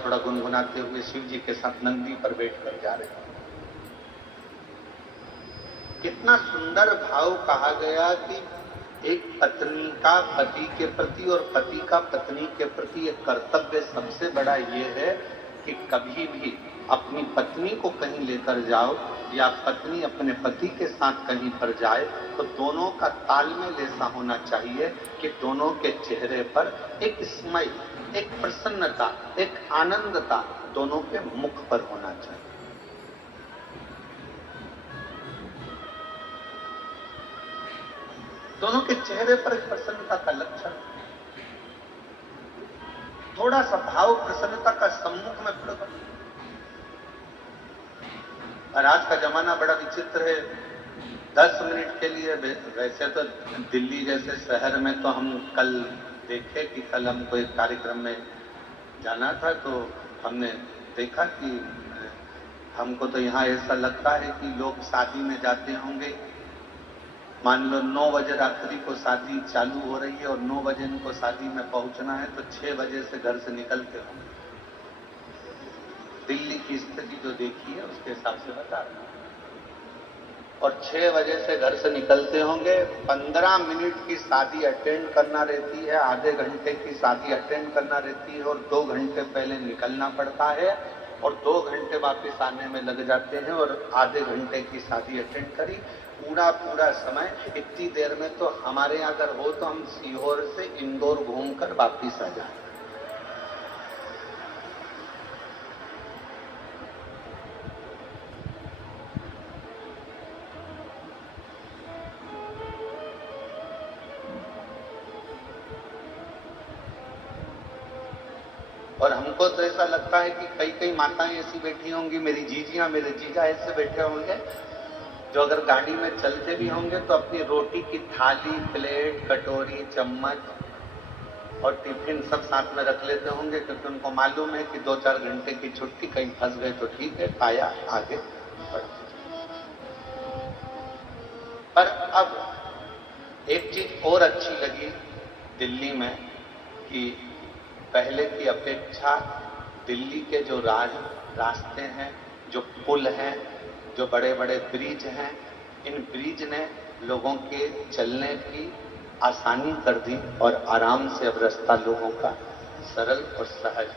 थोड़ा गुनगुनाते हुए शिव जी के साथ नंदी पर बैठकर जा रहे हैं। कितना सुंदर भाव कहा गया कि एक पत्नी का पति के प्रति और पति का पत्नी के प्रति एक कर्तव्य सबसे बड़ा ये है कि कभी भी अपनी पत्नी को कहीं लेकर जाओ या पत्नी अपने पति के साथ कहीं पर जाए तो दोनों का तालमेल ऐसा होना चाहिए कि दोनों के चेहरे पर एक स्माइल, एक प्रसन्नता, एक आनंदता दोनों के मुख पर होना चाहिए। दोनों के चेहरे पर एक प्रसन्नता का लक्षण, थोड़ा सा भाव प्रसन्नता का सम्मुख में प्रकट। और आज का जमाना बड़ा विचित्र है। 10 मिनट के लिए, वैसे तो दिल्ली जैसे शहर में तो हम कल देखे कि कल हमको एक कार्यक्रम में जाना था, तो हमने देखा कि हमको तो यहाँ ऐसा लगता है कि लोग शादी में जाते होंगे, मान लो 9 बजे रात्रि को शादी चालू हो रही है और 9 बजे इनको शादी में पहुंचना है तो 6 बजे से घर से निकलते होंगे। दिल्ली की स्थिति जो देखी है उसके हिसाब से बता रहा हूं। और 6 बजे से घर से निकलते होंगे, 15 मिनट की शादी अटेंड करना रहती है, आधे घंटे की शादी अटेंड करना रहती है और 2 घंटे पहले निकलना पड़ता है और 2 घंटे वापस आने में लग जाते हैं और आधे घंटे की शादी अटेंड करी। पूरा समय इतनी देर में तो हमारे यहाँ अगर हो तो हम सीहोर से इंदौर घूमकर वापिस आ जाए। और हमको तो ऐसा लगता है कि कई माताएं ऐसी बैठी होंगी, मेरी जीजियां, मेरे जीजा ऐसे बैठे होंगे जो अगर गाड़ी में चलते भी होंगे तो अपनी रोटी की थाली, प्लेट, कटोरी, चम्मच और टिफिन सब साथ में रख लेते होंगे, क्योंकि उनको मालूम है कि 2-4 घंटे की छुट्टी, कहीं फंस गए तो ठीक है, पाया आगे बढ़। पर अब एक चीज और अच्छी लगी दिल्ली में कि पहले की अपेक्षा दिल्ली के जो रास्ते हैं, जो पुल हैं, जो बड़े बड़े ब्रिज हैं, इन ब्रिज ने लोगों के चलने की आसानी कर दी और आराम से अब रास्ता लोगों का सरल और सहज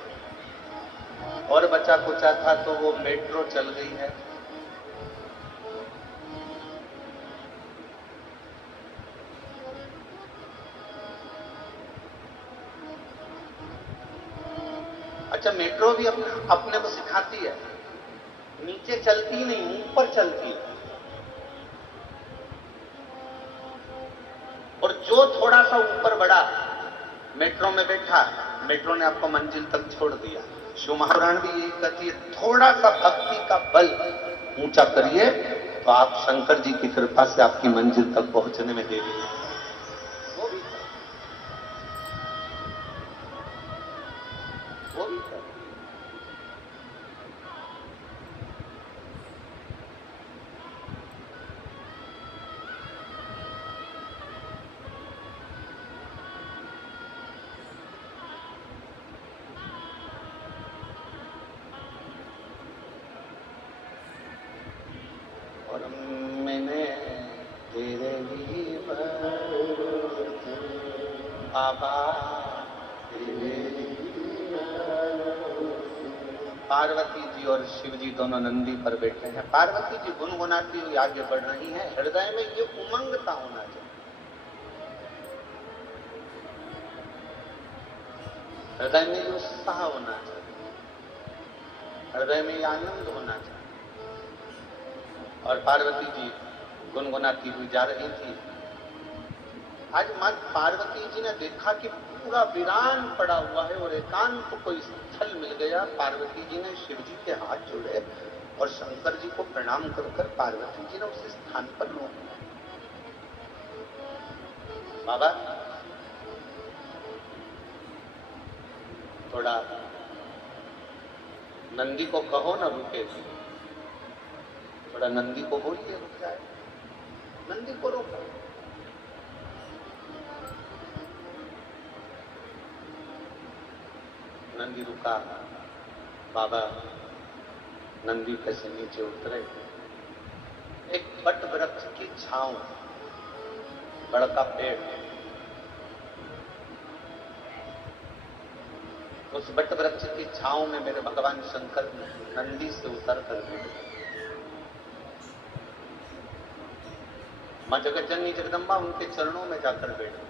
और बचा कुचा था तो वो मेट्रो चल गई है। अच्छा, मेट्रो भी अपने को सिखाती है, नीचे चलती नहीं, ऊपर चलती है। और जो थोड़ा सा ऊपर बढ़ा, मेट्रो में बैठा, मेट्रो ने आपको मंजिल तक छोड़ दिया। शिव महापुराण भी यही कहती है, थोड़ा सा भक्ति का बल ऊंचा करिए तो आप शंकर जी की कृपा से आपकी मंजिल तक पहुंचने में देरी नहीं। वो भी और मैंने तेरे लिए बाबा पार्वती जी और शिव जी दोनों नंदी पर बैठे हैं। पार्वती जी गुनगुनाती हुई आगे बढ़ रही हैं। हृदय में ये उमंगता होना चाहिए, हृदय में ये उत्साह होना चाहिए, हृदय में ये आनंद होना चाहिए। और पार्वती जी गुनगुनाती हुई जा रही थी। आज मां पार्वती जी ने देखा कि पूरा वीरान पड़ा हुआ है और एकांत कोई स्थल मिल गया। पार्वती जी ने शिव जी के हाथ जोड़े और शंकर जी को प्रणाम कर पार्वती जी ने उस स्थान पर रोक लिया। बाबा थोड़ा नंदी को कहो ना रुके, थोड़ा नंदी को बोलिए रुक जाए। नंदी को रोका। नंदी रुका, बाबा नंदी पे से नीचे उतरे, एक बट वृक्ष की छांव, बड़का पेड़, उस बट वृक्ष की छांव में मेरे भगवान शंकर नंदी से उतर कर बैठे। मां जगतजननी जगदम्बा उनके चरणों में जाकर बैठे,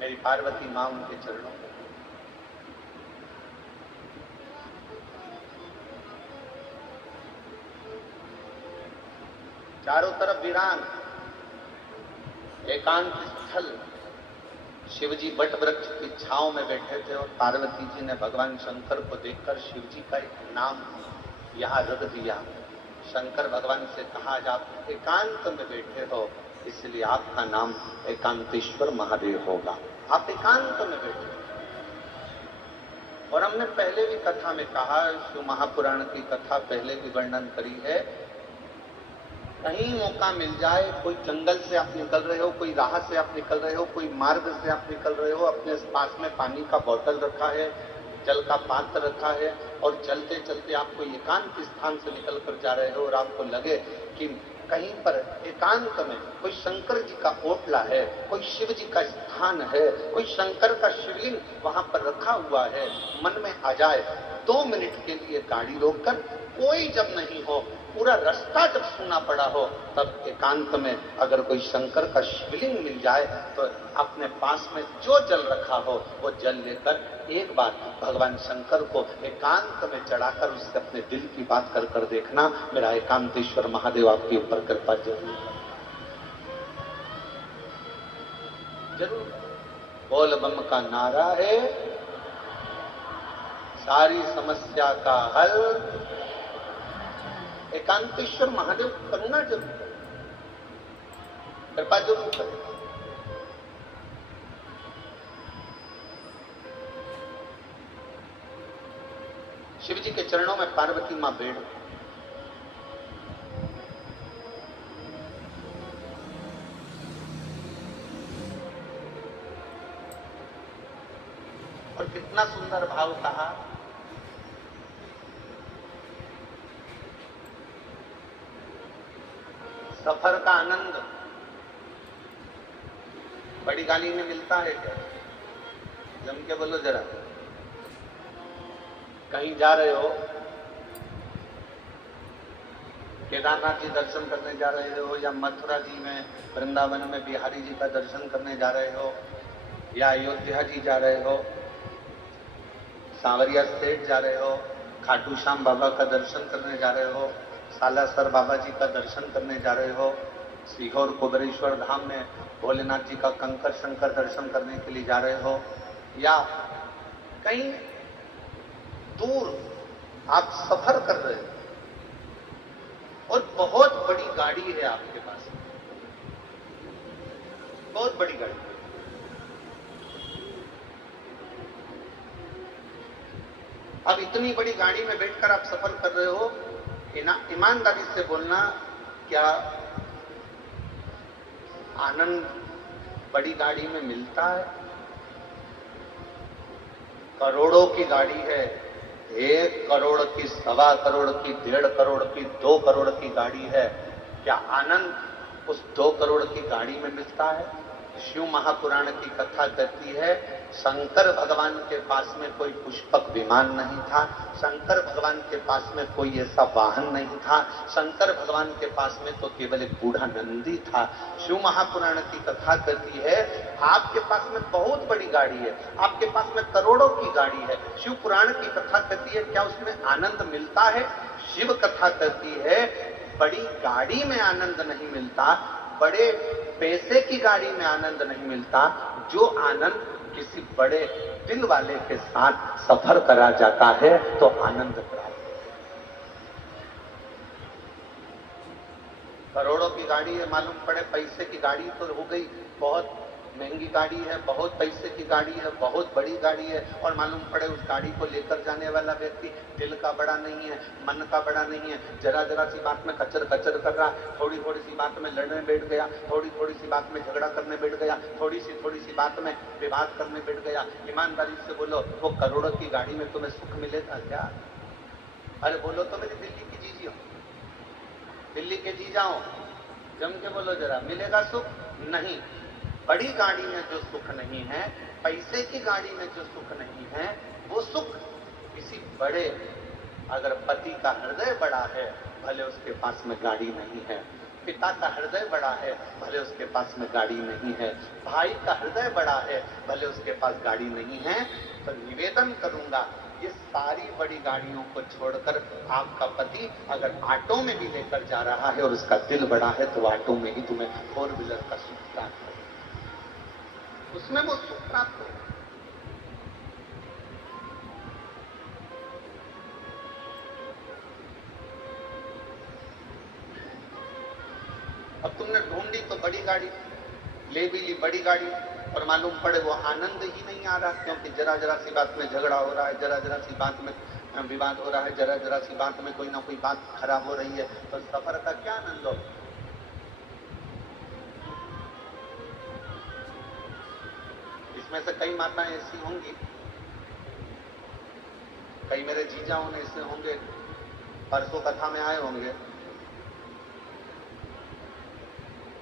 मेरी पार्वती मां उनके चरणों में। चारों तरफ वीरान, एकांत स्थल, शिवजी बट वृक्ष की छांव में बैठे थे और पार्वती जी ने भगवान शंकर को देखकर शिवजी का एक नाम यहां रख दिया। शंकर भगवान से कहा, आज आप एकांत में बैठे हो, इसलिए आपका नाम एकांतेश्वर महादेव होगा। आप एकांत में बैठे। और हमने पहले भी कथा में कहा, शिव महापुराण की कथा पहले भी वर्णन करी है, कहीं मौका मिल जाए, कोई जंगल से आप निकल रहे हो, कोई राह से आप निकल रहे हो, कोई मार्ग से आप निकल रहे हो, अपने पास में पानी का बोतल रखा है, जल का पात्र रखा है, और चलते चलते आप कोई एकांत स्थान से निकल कर जा रहे हो और आपको लगे कि कहीं पर एकांत में कोई शंकर जी का ओटला है, कोई शिव जी का स्थान है, कोई शंकर का शिवलिंग वहां पर रखा हुआ है, मन में आ जाए, 2 मिनट के लिए गाड़ी रोककर, कोई जब नहीं हो, पूरा रास्ता जब सुना पड़ा हो, तब एकांत में अगर कोई शंकर का शिवलिंग मिल जाए तो अपने पास में जो जल रखा हो वो जल लेकर एक बार भगवान शंकर को एकांत में चढ़ाकर उससे अपने दिल की बात कर कर देखना। मेरा एकांतेश्वर महादेव आपके ऊपर कृपा जरूर जरूर। बोल बम का नारा है, सारी समस्या का हल। एकांतेश्वर महादेव करुणा जरूर करे, कृपा जरूर करे। शिव जी के चरणों में पार्वती मां बैठ, और कितना सुंदर भाव कहा, सफर का आनंद बड़ी गाड़ी में मिलता है क्या? जम के बोलो जरा। कहीं जा रहे हो, केदारनाथ जी दर्शन करने जा रहे हो, या मथुरा जी में वृंदावन में बिहारी जी का दर्शन करने जा रहे हो, या अयोध्या जी जा रहे हो, सांवरिया स्टेट जा रहे हो, खाटू श्याम बाबा का दर्शन करने जा रहे हो, सालासर बाबा जी का दर्शन करने जा रहे हो, सीहोर कुबेरेश्वर धाम में भोलेनाथ जी का कंकर शंकर दर्शन करने के लिए जा रहे हो, या कहीं दूर आप सफर कर रहे हो और बहुत बड़ी गाड़ी है आपके पास, बहुत बड़ी गाड़ी। अब इतनी बड़ी गाड़ी में बैठकर आप सफर कर रहे हो, ईमानदारी से बोलना, क्या आनंद बड़ी गाड़ी में मिलता है? करोड़ों की गाड़ी है, 1 करोड़ की, 1.25 करोड़ की, 1.5 करोड़ की, 2 करोड़ की गाड़ी है, क्या आनंद उस 2 करोड़ की गाड़ी में मिलता है? शिव महापुराण की कथा कहती है, शंकर भगवान के पास में कोई पुष्पक विमान नहीं था, शंकर भगवान के पास में कोई ऐसा वाहन नहीं था, शंकर भगवान के पास में तो केवल एक बूढ़ा नंदी था। शिव महापुराण की कथा कहती है, आपके पास में बहुत बड़ी गाड़ी है, आपके पास में करोड़ों की गाड़ी है, शिव पुराण की कथा कहती है, क्या उसमें आनंद मिलता है? शिव कथा कहती है, बड़ी गाड़ी में आनंद नहीं मिलता, बड़े पैसे की गाड़ी में आनंद नहीं मिलता, जो आनंद किसी बड़े दिल वाले के साथ सफर करा जाता है तो आनंद प्राप्त। करोड़ों की गाड़ी है, मालूम पड़े पैसे की गाड़ी तो हो गई बहुत महंगी गाड़ी है, बहुत पैसे की गाड़ी है, बहुत बड़ी गाड़ी है, और मालूम पड़े उस गाड़ी को लेकर जाने वाला व्यक्ति दिल का बड़ा नहीं है, मन का बड़ा नहीं है, जरा जरा सी बात में कचर कचर कर रहा, थोड़ी थोड़ी सी बात में लड़ने बैठ गया, थोड़ी थोड़ी सी बात में झगड़ा करने बैठ गया, थोड़ी सी बात में विवाद करने बैठ गया। ईमानदारी से बोलो, वो करोड़ों की गाड़ी में तुम्हें सुख मिलेगा क्या? अरे बोलो तो मेरी दिल्ली की जीजियो, दिल्ली के जी जाओ, जम के बोलो जरा, मिलेगा सुख? नहीं। बड़ी गाड़ी में जो सुख नहीं है, पैसे की गाड़ी में जो सुख नहीं है, वो सुख किसी बड़े, अगर पति का हृदय बड़ा है, भले उसके पास में गाड़ी नहीं है, पिता का हृदय बड़ा है, भले उसके पास में गाड़ी नहीं है, भाई का हृदय बड़ा है, भले उसके पास गाड़ी नहीं है, तो निवेदन करूंगा, ये सारी बड़ी गाड़ियों को छोड़कर आपका पति अगर ऑटो में भी लेकर जा रहा है और उसका दिल बड़ा है, तो ऑटो में ही तुम्हें 4 व्हीलर का सुख प्राप्त हो, उसमें वो सुख प्राप्त हो। अब तुमने ढूंढी तो बड़ी गाड़ी, ले भी ली बड़ी गाड़ी, और मालूम पड़े वो आनंद ही नहीं आ रहा, क्योंकि जरा जरा सी बात में झगड़ा हो रहा है, जरा जरा सी बात में विवाद हो रहा है, जरा जरा सी बात में कोई ना कोई बात खराब हो रही है, तो सफर का क्या आनंद हो? इसमें से कई माताएं ऐसी होंगी, कई मेरे जीजाओं ने ऐसे होंगे, परसों कथा में आए होंगे,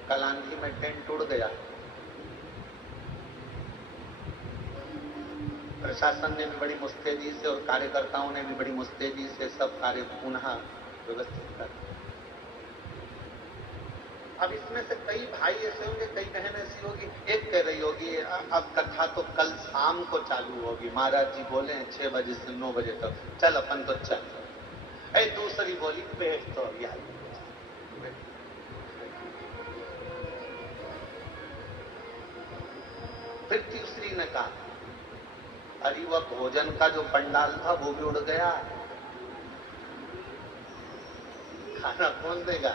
कल आंधी में टेंट टूट गया, प्रशासन ने भी बड़ी मुस्तैदी से और कार्यकर्ताओं ने भी बड़ी मुस्तैदी से सब कार्य पुनः व्यवस्थित कर। अब इसमें से कई भाई ऐसे होंगे, कई बहन ऐसी होगी, एक कह रही होगी अब कथा तो कल शाम को चालू होगी, महाराज जी बोले 6 बजे से 9 बजे तक, चल अपन तो चल। दूसरी बोली बैठ तो यार, फिर तीसरी ने कहा अरे वह भोजन का जो पंडाल था वो भी उड़ गया, खाना कौन देगा,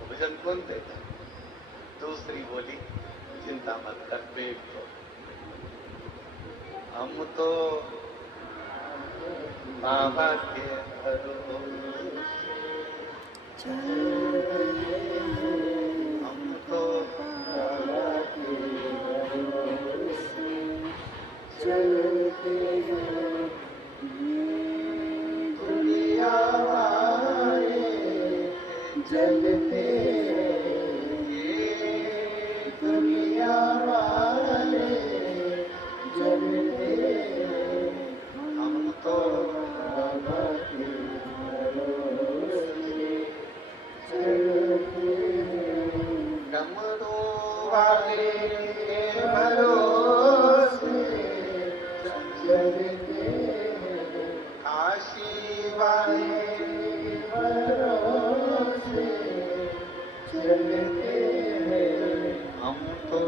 भोजन कौन देगा? दूसरी बोली चिंता मत कर, पेट तो हम तो बाबा के हम तो बाबा के चलते हैं दुनिया वाले, जलते दुनिया वाले, जलते हम तो बाबा के भरोसे चलते, डमरू वाले के भरोसे चलते, काशी वाले के भरोसे चलते हैं, हम तो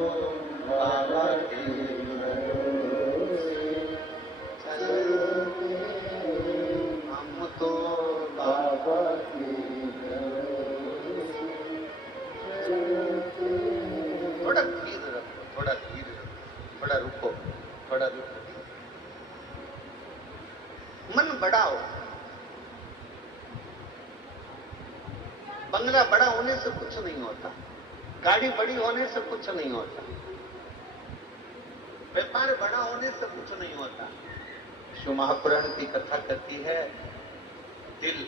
बाबा के भरोसे चलते, हम तो बाबा के भरोसे चलते। थोड़ा धीर रखो, थोड़ा धीर रखो, थोड़ा रुको, थोड़ा रुको, मन बढ़ाओ। बंगला बड़ा होने से कुछ नहीं होता, गाड़ी बड़ी होने से कुछ नहीं होता, व्यापार बड़ा होने से कुछ नहीं होता। शिव महापुराण की कथा कहती है, दिल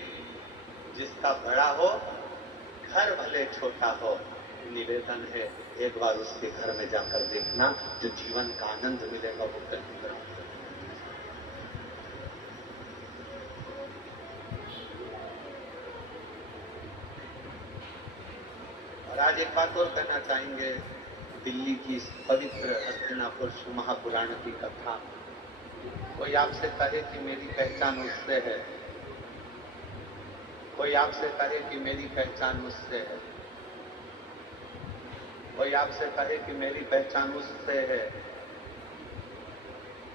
जिसका बड़ा हो, घर भले छोटा हो, निवेदन है एक बार उसके घर में जाकर देखना, जो जीवन का आनंद मिलेगा वो कहीं पर। और आज एक बात और कहना चाहेंगे, दिल्ली की इस पवित्र हस्तिनापुर शिव महापुराण की कथा, कोई आपसे कहे कि मेरी पहचान उससे है, कोई आपसे कहे कि मेरी पहचान उससे है, कोई आपसे कहे कि मेरी पहचान उससे है,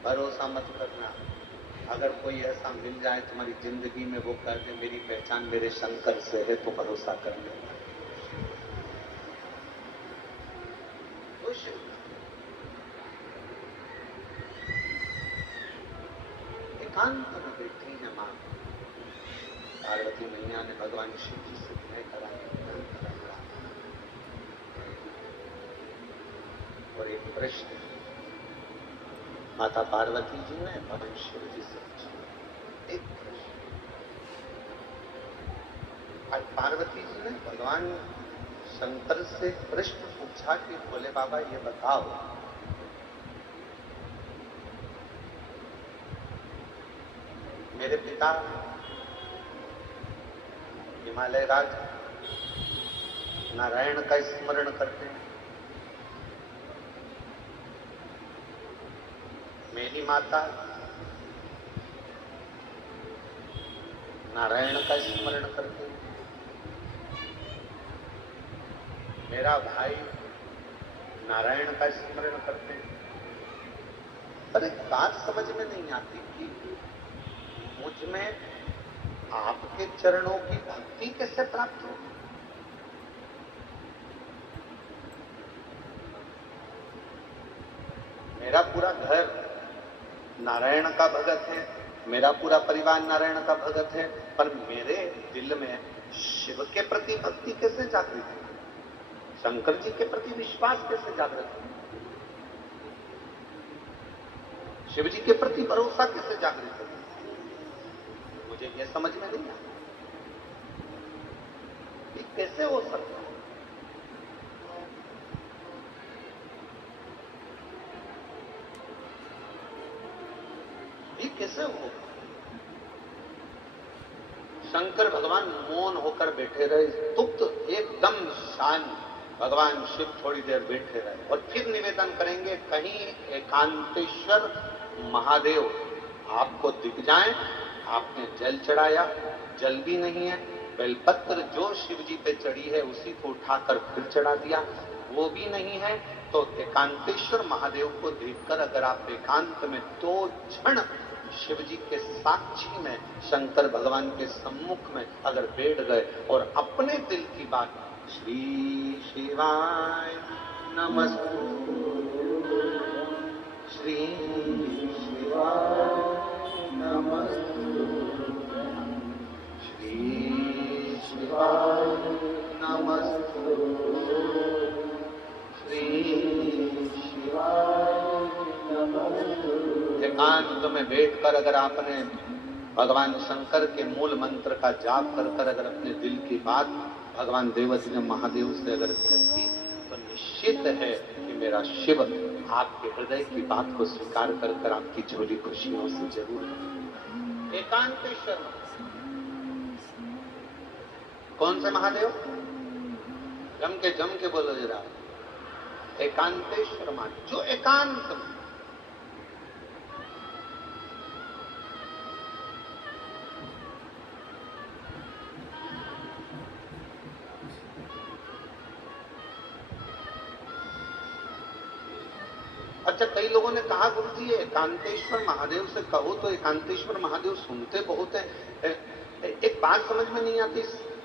भरोसा मत करना। अगर कोई ऐसा मिल जाए तुम्हारी जिंदगी में, वो कह दे मेरी पहचान मेरे शंकर से है, तो भरोसा कर लेना। एकांत में बैठी है मां। पार्वती मैया ने भगवान शिव जी से विनय करा और एक प्रश्न माता पार्वती जी ने भगवान शिव जी से पूछा। एक प्रश्न आज पार्वती जी ने भगवान शंकर से प्रश्न पूछा कि बोले बाबा ये बताओ, मेरे पिता हिमालय राज नारायण का स्मरण करते हैं, मेरी माता नारायण का स्मरण करते हैं, मेरा भाई नारायण का स्मरण करते हैं। पर एक बात समझ में नहीं आती कि मुझ में आपके चरणों की भक्ति कैसे प्राप्त हो। मेरा पूरा घर नारायण का भगत है, मेरा पूरा परिवार नारायण का भगत है, पर मेरे दिल में शिव के प्रति भक्ति कैसे जागृत है, शंकर जी के प्रति विश्वास कैसे जागृत है, शिव जी के प्रति भरोसा कैसे जागृत है, मुझे यह समझ में नहीं आता ये कैसे हो सकता है। ये कैसे हो। शंकर भगवान मौन होकर बैठे रहे, स्तुप्त एकदम शांत। भगवान शिव थोड़ी देर बैठे रहे और फिर निवेदन करेंगे कहीं एकांतेश्वर महादेव आपको दिख जाए। आपने जल चढ़ाया, जल भी नहीं है, बेलपत्र जो शिव जी पे चढ़ी है उसी को उठाकर फिर चढ़ा दिया, वो भी नहीं है। तो एकांतेश्वर महादेव को देखकर अगर आप एकांत में 2 क्षण शिव जी के साक्षी में शंकर भगवान के सम्मुख में अगर बैठ गए और अपने दिल की बात श्री शिवाय नमस्तु, श्री शिवाय नमस्तु, श्री शिवाय नमस्तु, श्री शिवाय नमस्तु। एकांत में बैठकर अगर आपने भगवान शंकर के मूल मंत्र का जाप कर अगर अपने दिल की बात भगवान देवती महादेव से अगर की तो निश्चित है कि मेरा शिव आपके हृदय की बात को स्वीकार कर आपकी झोली खुशियों से जरूर। एकांतेश्वर कौन से महादेव, जम के बोलो जरा। एकांतेश्वर मान जो एकांत में अच्छा कई लोगों ने कहा गुरु जी एकांतेश्वर महादेव से कहो तो एकांतेश्वर महादेव सुनते बहुत है। एक बात समझ में नहीं आती,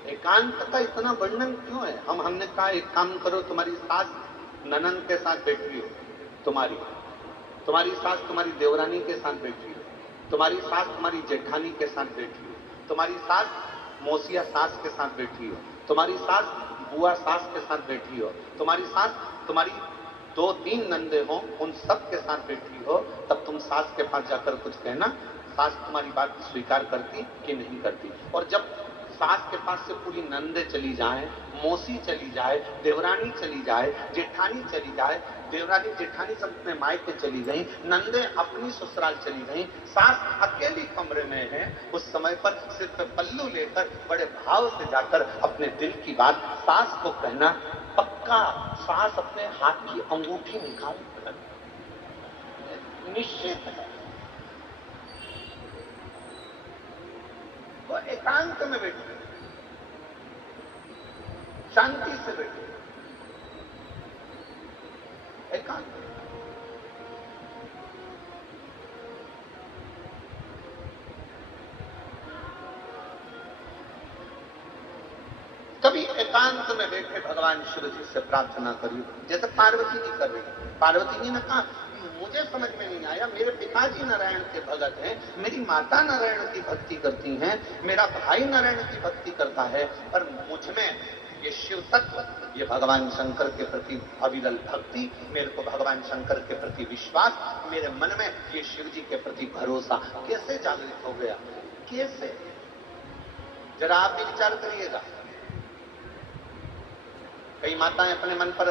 एकांत का इतना वर्णन क्यों है। हमने कहा एक काम करो, तुम्हारी सास ननन के साथ बैठी हो, तुम्हारी सास तुम्हारी देवरानी के साथ बैठी हो, तुम्हारी सास तुम्हारी जेठानी के साथ बैठी हो, तुम्हारी सास मौसिया सास के साथ बैठी हो, तुम्हारी सास बुआ सास के साथ बैठी हो, तुम्हारी सास तुम्हारी 2-3 नंदे हो उन सब के साथ बैठी हो, तब तुम सास के पास जाकर कुछ कहना, सास तुम्हारी बात स्वीकार करती कि नहीं करती। और जब सास के पास से पूरी नंदे चली जाए, मौसी चली जाए, देवरानी चली जाए, जेठानी चली जाए, देवरानी जेठानी सब अपने मायके चली गई, नंदे अपनी ससुराल चली गई, सास अकेली कमरे में है, उस समय पर सिर पे पल्लू लेकर बड़े भाव से जाकर अपने दिल की बात सास को कहना, पक्का सास अपने हाथ की अंगूठी निकाल निश्चित है। वो एकांत में बैठे, शांति से बैठे, एकांत। कभी एकांत में बैठे भगवान शिव जी से प्रार्थना करिए, जैसे पार्वती जी कर रही। पार्वती जी ने कहा मुझे समझ में नहीं आया। मेरे पिताजी नारायण के भगत हैं, मेरी माता नारायण की भक्ति करती हैं, मेरा भाई नारायण की भक्ति करता है, पर मुझ में ये शिव तत्व, ये भगवान शंकर के प्रति अविरल भक्ति, मेरे को भगवान शंकर के प्रति विश्वास, मेरे मन में ये शिव जी के प्रति भरोसा कैसे जागृत हो गया? कैसे? जरा आप भी विचार करिएगा। कई माताएं अपने मन पर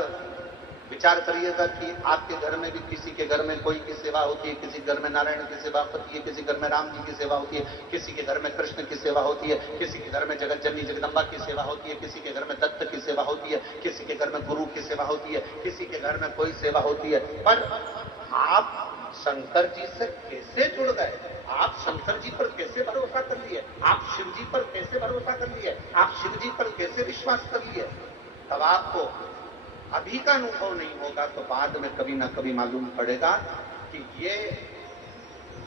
विचार करिएगा कि आपके घर में भी किसी के घर में कोई की सेवा होती है, किसी घर में नारायण की सेवा होती है, किसी घर में राम जी की सेवा होती है, किसी के घर में कृष्ण की सेवा होती है, किसी के घर में जगत जननी जगदम्बा की सेवा होती है, किसी के घर में दत्त की सेवा होती है, किसी के घर में गुरु की सेवा होती है, किसी के घर में कोई सेवा होती है। पर आप शंकर जी से कैसे जुड़ गए? आप शंकर जी पर कैसे भरोसा कर लिए? आप शिव जी पर कैसे भरोसा कर लिए? आप शिव जी पर कैसे विश्वास कर लिए? तब आपको अभी का अनुभव नहीं होगा तो बाद में कभी ना कभी मालूम पड़ेगा कि ये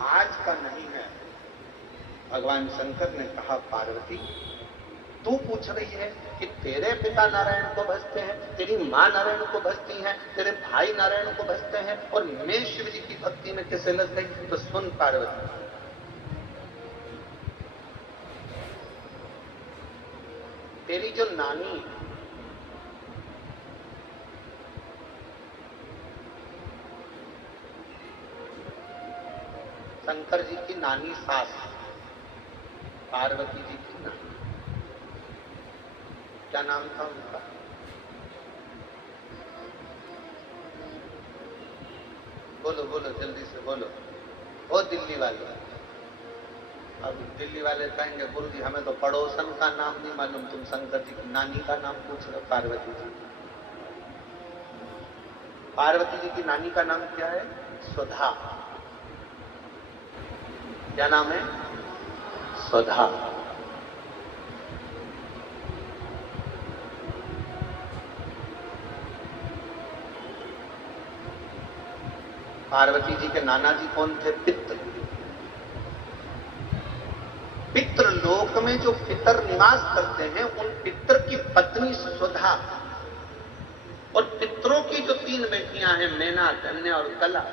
आज का नहीं है। भगवान शंकर ने कहा, पार्वती तू पूछ रही है कि तेरे पिता नारायण को भजते हैं, तेरी मां नारायण को भजती है, तेरे भाई नारायण को भजते हैं, और मैं शिव जी की भक्ति में कैसे लग गई? तो सुन पार्वती, तेरी जो नानी शंकर जी की नानी सास पार्वती जी की नानी, क्या नाम था उनका? बोलो बोलो, जल्दी से बोलो। वो दिल्ली वाले, अब दिल्ली वाले कहेंगे गुरु जी हमें तो पड़ोसन का नाम नहीं मालूम, तुम शंकर जी की नानी का नाम पूछ रहे हो। पार्वती जी, पार्वती जी की नानी का नाम क्या है? सुधा। क्या नाम है? सुधा। पार्वती जी के नाना जी कौन थे? पित्र। पितृ लोक में जो पितर निवास करते हैं उन पितर की पत्नी सुधा, और पितरों की जो 3 बेटियां हैं, मैना, कन्या और कला,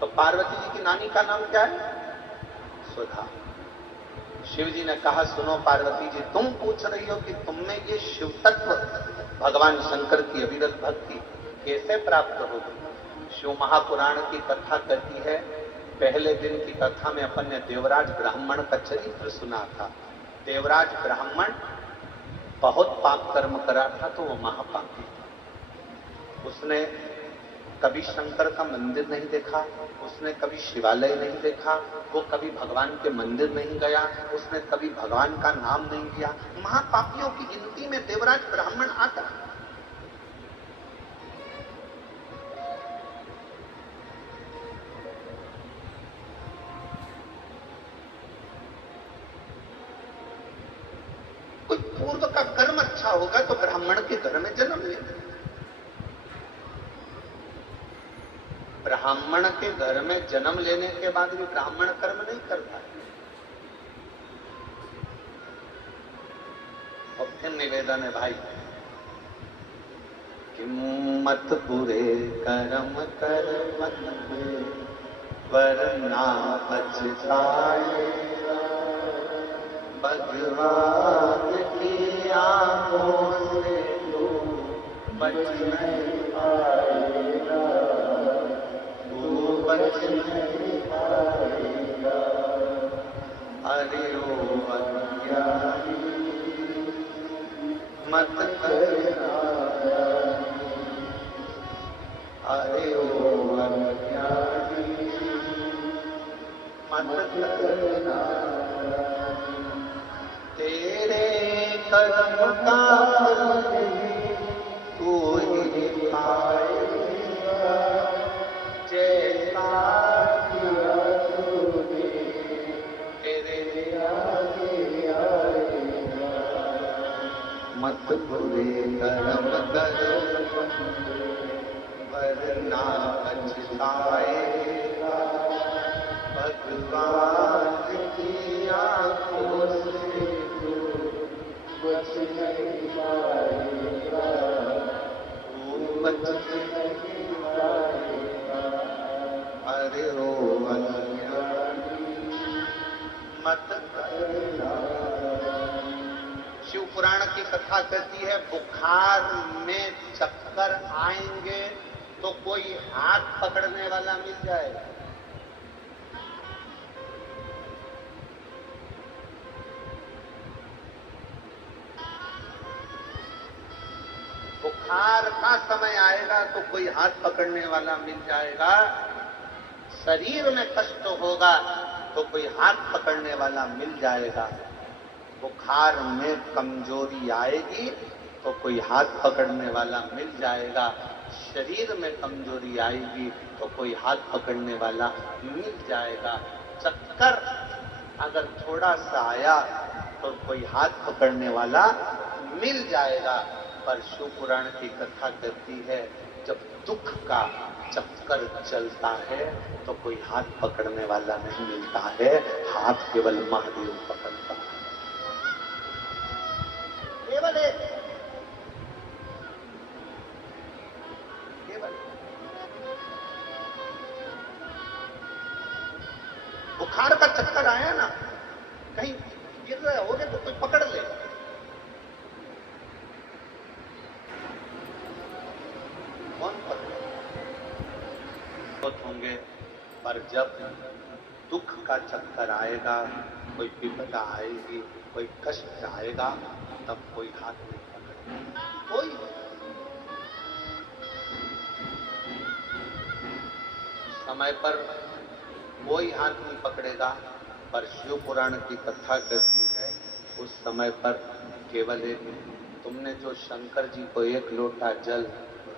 तो पार्वती जी की नानी का नाम क्या है? सुधा। शिव जी ने कहा, सुनो पार्वती जी, तुम पूछ रही हो कि तुम में ये शिव तत्व भगवान शंकर की अविरल भक्ति कैसे प्राप्त होगी? शिव महापुराण की कथा कहती है, पहले दिन की कथा में अपन ने देवराज ब्राह्मण का चरित्र सुना था। देवराज ब्राह्मण बहुत पाप कर्म करा था, तो वो महापापी था। उसने कभी शंकर का मंदिर नहीं देखा, उसने कभी शिवालय नहीं देखा, वो कभी भगवान के मंदिर नहीं गया, उसने कभी भगवान का नाम नहीं लिया। महापापियों की गिनती में देवराज ब्राह्मण आता। कोई पूर्व का कर्म अच्छा होगा तो ब्राह्मण के घर में जन्म ले। ब्राह्मण के घर में जन्म लेने के बाद भी ब्राह्मण कर्म नहीं करता है। और फिर निवेदन है भाई कि मत बुरे कर्म कर वरना पछताएगा, भगवान की आंखों से तू बच नहीं पाएगा, बच नहीं पाएगा। अरे ओ अज्ञानी मत करना, अरे ओ अज्ञानी मत करना, तेरे कर्म का फल तू ही पाएगा, जैसा किया तूने तेरे आगे आएगा। मत बुरे कर्म कर वरना पछताएगा, भगवान बच नहीं पाएगा, तू बच नहीं पाएगा। अरे ओ अज्ञानी मत करना। शिव पुराण की कथा कहती है बुखार में चक्कर आएंगे तो कोई हाथ पकड़ने वाला मिल जाएगा। बुखार का समय आएगा तो कोई हाथ पकड़ने वाला मिल जाएगा। शरीर में कष्ट होगा तो कोई हाथ पकड़ने वाला मिल जाएगा। बुखार में कमजोरी आएगी तो कोई हाथ पकड़ने वाला मिल जाएगा। शरीर में कमजोरी आएगी तो कोई हाथ पकड़ने वाला मिल जाएगा। चक्कर अगर थोड़ा सा आया तो कोई हाथ पकड़ने वाला मिल जाएगा। पर शिव पुराण की कथा कहती है जब दुख का चक्कर चलता है तो कोई हाथ पकड़ने वाला नहीं मिलता है, हाथ केवल महादेव पकड़ता है। केवल बुखार का चक्कर आया ना, कहीं गिर रहे हो गए तो कोई पकड़ ले। कौन पकड़े? होंगे, पर जब दुख का चक्कर आएगा, कोई विपदा आएगी, कोई कष्ट आएगा, तब कोई हाथ नहीं पकड़ेगा। कोई समय पर कोई हाथ नहीं पकड़ेगा। पर शिव पुराण की कथा कहती है उस समय पर केवल एक, तुमने जो शंकर जी को 1 लोटा जल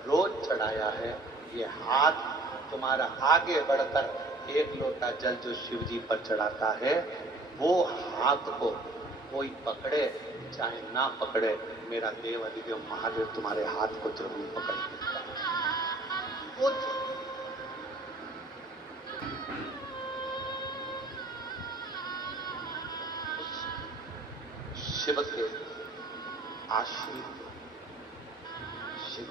रोज चढ़ाया है, ये हाथ तुम्हारा आगे बढ़कर 1 लोटा जल जो शिव जी पर चढ़ाता है, वो हाथ को कोई पकड़े चाहे ना पकड़े, मेरा देव अधिदेव महादेव तुम्हारे हाथ को जरूर पकड़ लेता है। शिव के आश्रित शिव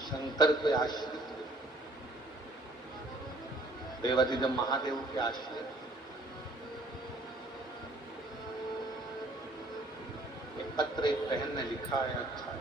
शंकर के आश्रित, देवाधिदेव महादेव के आश्रित। एक पत्र एक बहन ने लिखा है, अच्छा है।